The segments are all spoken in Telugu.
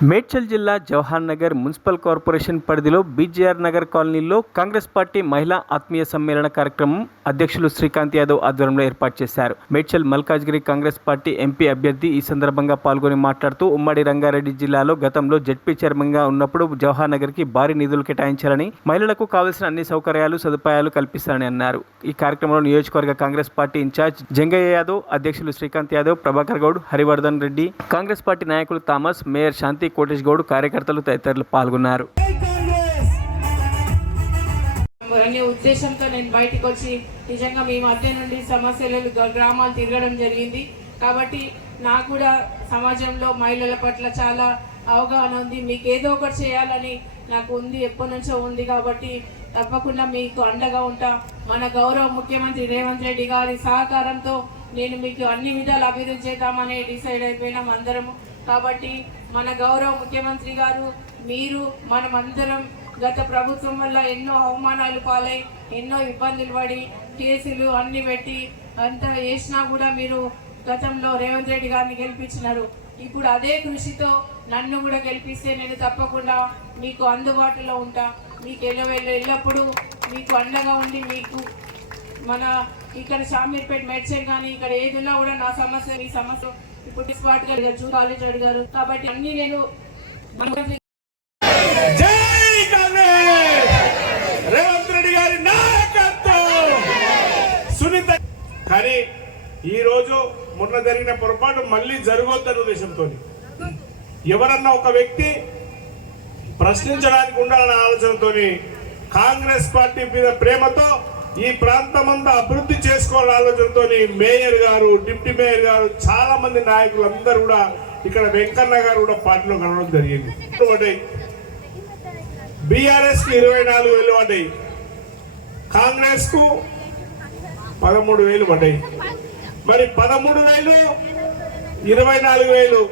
మేడ్చల్ జిల్లా జవహర్ నగర్ మున్సిపల్ కార్పొరేషన్ పరిధిలో బీజేఆర్ నగర్ కాలనీలో కాంగ్రెస్ పార్టీ మహిళా ఆత్మీయ సమ్మేళన కార్యక్రమం అధ్యక్షులు శ్రీకాంత్ యాదవ్ ఆధ్వర్యంలో ఏర్పాటు చేశారు. మేడ్చల్ మల్కాజ్గిరి కాంగ్రెస్ పార్టీ ఎంపీ అభ్యర్థి ఈ సందర్భంగా పాల్గొని మాట్లాడుతూ ఉమ్మడి రంగారెడ్డి జిల్లాలో గతంలో జడ్పీ చైర్మన్గా ఉన్నప్పుడు జవహర్ నగర్కి భారీ నిధులు కేటాయించాలని మహిళలకు కావలసిన అన్ని సౌకర్యాలు సదుపాయాలు కల్పిస్తారని అన్నారు. ఈ కార్యక్రమంలో నియోజకవర్గ కాంగ్రెస్ పార్టీ ఇన్ఛార్జ్ జంగయ్య యాదవ్ అధ్యక్షులు శ్రీకాంత్ యాదవ్ ప్రభాకర్ గౌడ్ హరివర్ధన్ రెడ్డి కాంగ్రెస్ పార్టీ నాయకులు థామస్ మేయర్ శాంతి కోటేష్ గౌడ్ కార్యకర్తలు తదితరులు పాల్గొన్నారు. అనే ఉద్దేశంతో నేను బయటకు వచ్చి నిజంగా మీ మధ్య నుండి సమస్యలు గ్రామాలు తిరగడం జరిగింది. కాబట్టి నాకు కూడా సమాజంలో మహిళల పట్ల చాలా అవగాహన ఉంది. మీకు ఏదో ఒకటి చేయాలని నాకు ఉంది ఎప్పటి నుంచో ఉంది కాబట్టి తప్పకుండా మీకు అండగా ఉంటా. మన గౌరవ ముఖ్యమంత్రి రేవంత్ రెడ్డి గారి సహకారంతో నేను మీకు అన్ని విధాలు అభివృద్ధి చేద్దామని డిసైడ్ అయిపోయినాం అందరము. కాబట్టి మన గౌరవ ముఖ్యమంత్రి గారు మీరు మనమందరం గత ప్రభుత్వం వల్ల ఎన్నో అవమానాలు పాలై ఎన్నో ఇబ్బందులు పడి కేసులు అన్ని పెట్టి అంతా వేసినా కూడా మీరు గతంలో రేవంత్ రెడ్డి గారిని గెలిపించినారు. ఇప్పుడు అదే కృషితో నన్ను కూడా గెలిపిస్తే నేను తప్పకుండా మీకు అందుబాటులో ఉంటా. మీకు ఎల్లవెల్ల ఎల్లప్పుడూ మీకు అండగా ఉండి మీకు మన ఇక్కడ షామీర్పేట మెడిసిన్ కానీ ఇక్కడ ఏది కూడా నా సమస్య మీ సమస్య. ఇప్పుడు స్పాట్ గారు జూ కాలేజ్ అడిగారు. కాబట్టి అన్ని నేను రేవంత్ రెడ్డి గారి నాయకత్వం! సునీత కానీ ఈ రోజు మొన్న జరిగిన పొరపాటు మళ్ళీ జరగొద్దన్న ఉద్దేశంతో ఎవరన్నా ఒక వ్యక్తి ప్రశ్నించడానికి ఉండాలన్న ఆలోచనతో కాంగ్రెస్ పార్టీ మీద ప్రేమతో ఈ ప్రాంతం అంతా అభివృద్ధి చేసుకోవాలని ఆలోచనతో మేయర్ గారు డిప్యూటీ మేయర్ గారు చాలా మంది నాయకులు అందరూ కూడా ఇక్కడ వెంకన్న గారు కూడా పార్టీలో కలవడం జరిగింది. ఒకటి బీఆర్ఎస్కు ఇరవై నాలుగు వేలు పడ్డాయి. కాంగ్రెస్కు పదమూడు వేలు పడ్డాయి. మరి పదమూడు వేలు ఇరవై నాలుగు వేలు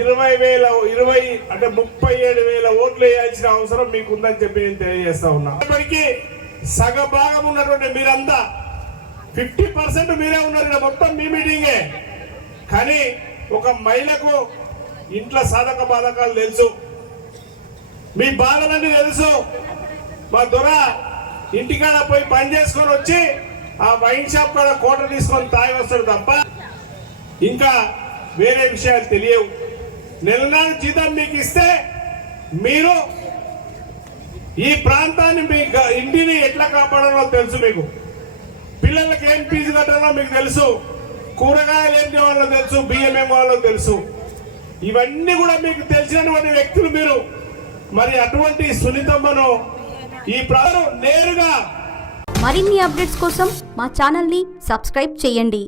ఇరవై వేల ఇరవై అంటే ముప్పై ఏడు వేల ఓట్లు వేయాల్సిన అవసరం మీకు ఉందని చెప్పి నేను తెలియజేస్తా ఉన్నా. ఇప్పటికీ సగ భాగం ఉన్నటువంటి మీరంతా ఫిఫ్టీ పర్సెంట్ మీరే ఉన్నారు ఇక్కడ మొత్తం మీ మీటింగే. కానీ ఒక మహిళకు ఇంట్లో సాధక బాధకాలు తెలుసు. మీ బాధలన్నీ తెలుసు. మా దొర ఇంటికాడ పోయి పని చేసుకొని వచ్చి ఆ వైన్ షాప్ కాడ కోట తీసుకొని తాగి వస్తాడు తప్ప ఇంకా వేరే విషయాలు తెలియవు. నెల నెల జీతం మీకు ఇస్తే మీరు ఈ ప్రాంతాన్ని మీ ఇంటి కాపాడాలో తెలుసు మీకు. పిల్లలకి ఏం ఫీజు కట్టాలో మీకు తెలుసు. కూరగాయలు ఏం వాళ్ళో తెలుసు. బియ్యం ఏం కావాలో తెలుసు. ఇవన్నీ కూడా మీకు తెలిసినటువంటి వ్యక్తులు మీరు. మరి అటువంటి సునీతమ్మను ఈ ప్రజలు నేరుగా మరిన్ని అప్డేట్స్ కోసం మా ఛానల్ని సబ్స్క్రైబ్ చేయండి.